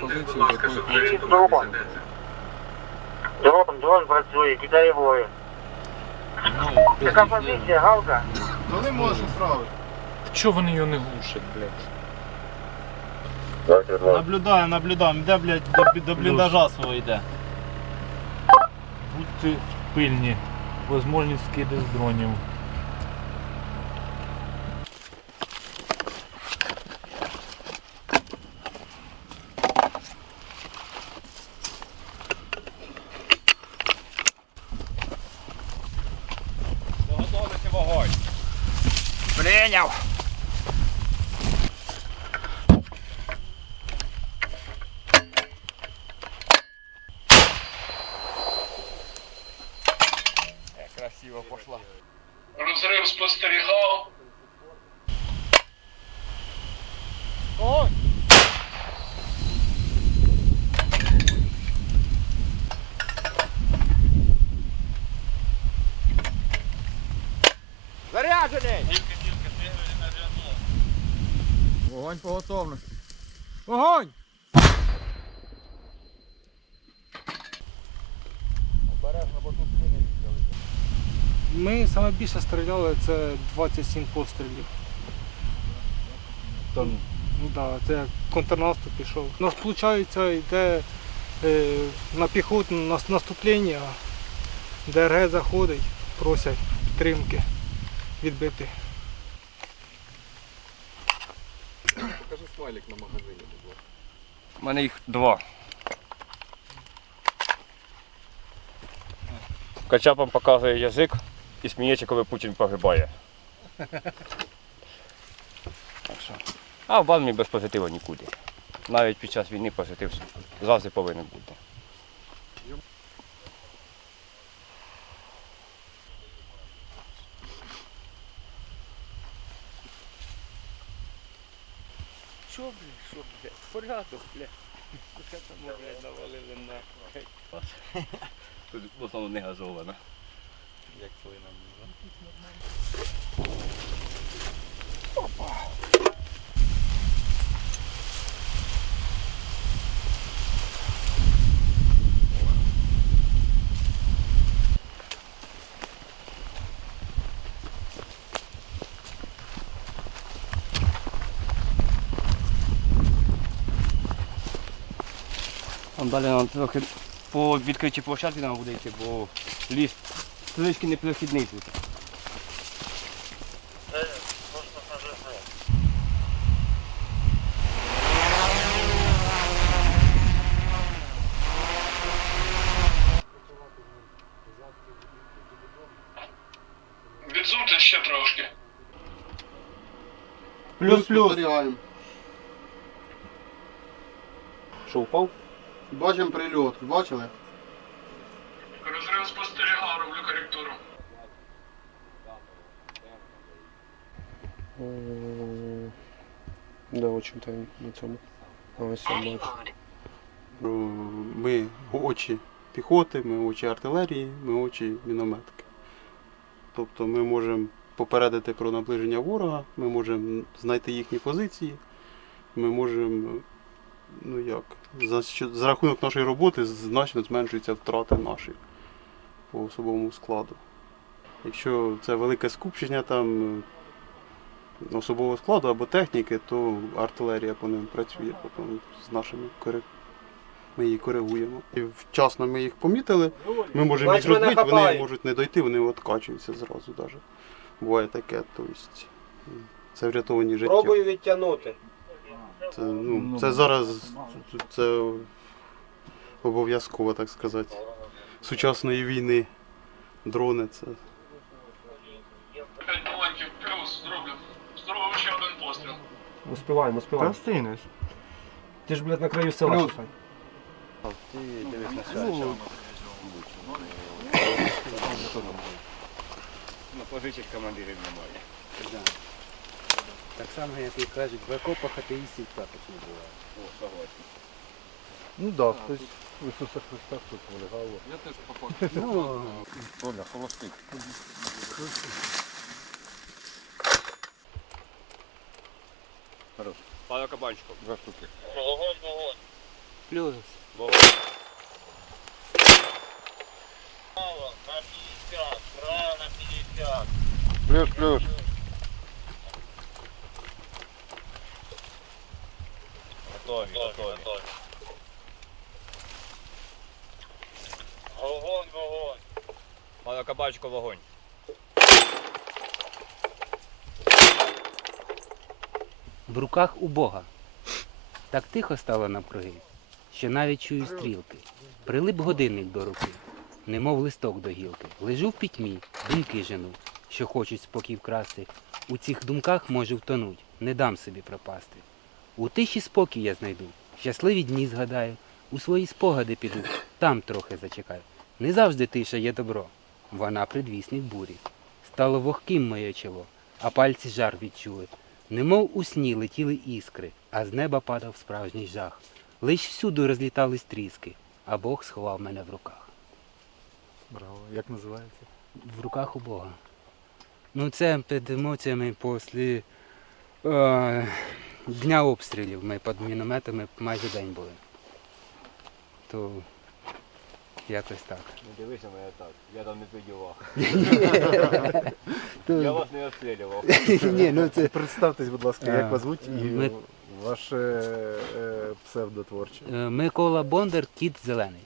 зараз правильну позицію, з якої хлопці Дрон. Дрон, дрон працює, кидає воє. Ніхера. позиція, галка? Ну не можна справити. Чого вони його не глушать, блядь? Наблюдаємо, наблюдаємо. Іде, блядь, до, до бліндажа свого йде. Будьте пильні. Возможні скиди з дронів. Прийняв. Красиво пошла. Розрив спостерігав. Вогонь по готовності. Вогонь! Обережно, бо тут міни віддали. Ми саме більше стріляли це 27 пострілів. Там Ну да, це як контрнаступ пішов. У нас виходить йде е, на піхоту нас- наступлення, ДРГ заходить, просять підтримки відбити. Покажи на магазині. У мене їх два. Качапам показує язик і сміється, коли Путін погибає. А в Балмі без позитиву нікуди. Навіть під час війни позитив завжди повинен бути. Блядь, що, блядь, порядок, блядь. Це там, блядь, навалили на. Тут в основному не газована. Як плина Там далі нам трохи по відкритій площадці нам буде йти, бо ліс трішки непрохідний тут. Відзумте ще трошки. Плюс-плюс. Що впав? Бачимо прильот. Бачили? Розрив спостерігав, роблю коректуру. Да, очень-то на цьому. На ось цьому бачу. Ми очі піхоти, ми очі артилерії, ми очі мінометки. Тобто ми можемо попередити про наближення ворога, ми можемо знайти їхні позиції, ми можемо, ну як, за, за рахунок нашої роботи значно зменшуються втрати наші по особовому складу. Якщо це велике скупчення там е, особового складу або техніки, то артилерія по ним працює потім з нашими корек- ми її коригуємо. І вчасно ми їх помітили, ми можемо їх розбити, вони можуть не дойти, вони откачуються зразу навіть. Буває таке, тобто це врятовані життя. Пробую відтягнути. Це, ну, це зараз це обов'язково, так сказати. Сучасної війни дрони це. П'ять баланків плюс зроблю. Зробив ще один постріл. Успіваємо, успіваємо. встигнеш. Ти ж, блядь, на краю села Плюс. шукай. Ти дивись на свято. На позиціях командирів немає. Так само, як і кажуть, в окопах атеїстів також не буває. О, согласен. Ну да, хтось в Ісуса Христа, хтось полягало. Я теж попав. Ну, Толя, холостик. Хорош. Пане Пане кабанчику. Два штуки. Вогонь, вогонь. Плюс. Вогонь. Право на 50, право на 50. Плюс, плюс. Готові, готові. Вогонь, вогонь. Пане кабанчику, вогонь. В руках у Бога. Так тихо стало навкруги, що навіть чую стрілки. Прилип годинник до руки, немов листок до гілки. Лежу в пітьмі, думки жену, що хочуть спокій вкрасти. У цих думках можу втонуть, не дам собі пропасти. У тиші спокій я знайду, щасливі дні згадаю, у свої спогади піду, там трохи зачекаю. Не завжди тиша є добро, вона предвісник бурі. Стало вогким моє чоло, а пальці жар відчули. Немов у сні летіли іскри, а з неба падав справжній жах. Лиш всюди розлітались тріски, а Бог сховав мене в руках. Браво. Як називається? В руках у Бога. Ну це під емоціями після е, дня обстрілів. Ми під мінометами майже день були. То якось так. Не дивися мене так, я там не підівав. Я вас не обстрілював. Ні, ну це Представтесь, будь ласка, як вас звуть і ми- ваше е, псевдотворче. е, Микола Бондар, кіт зелений.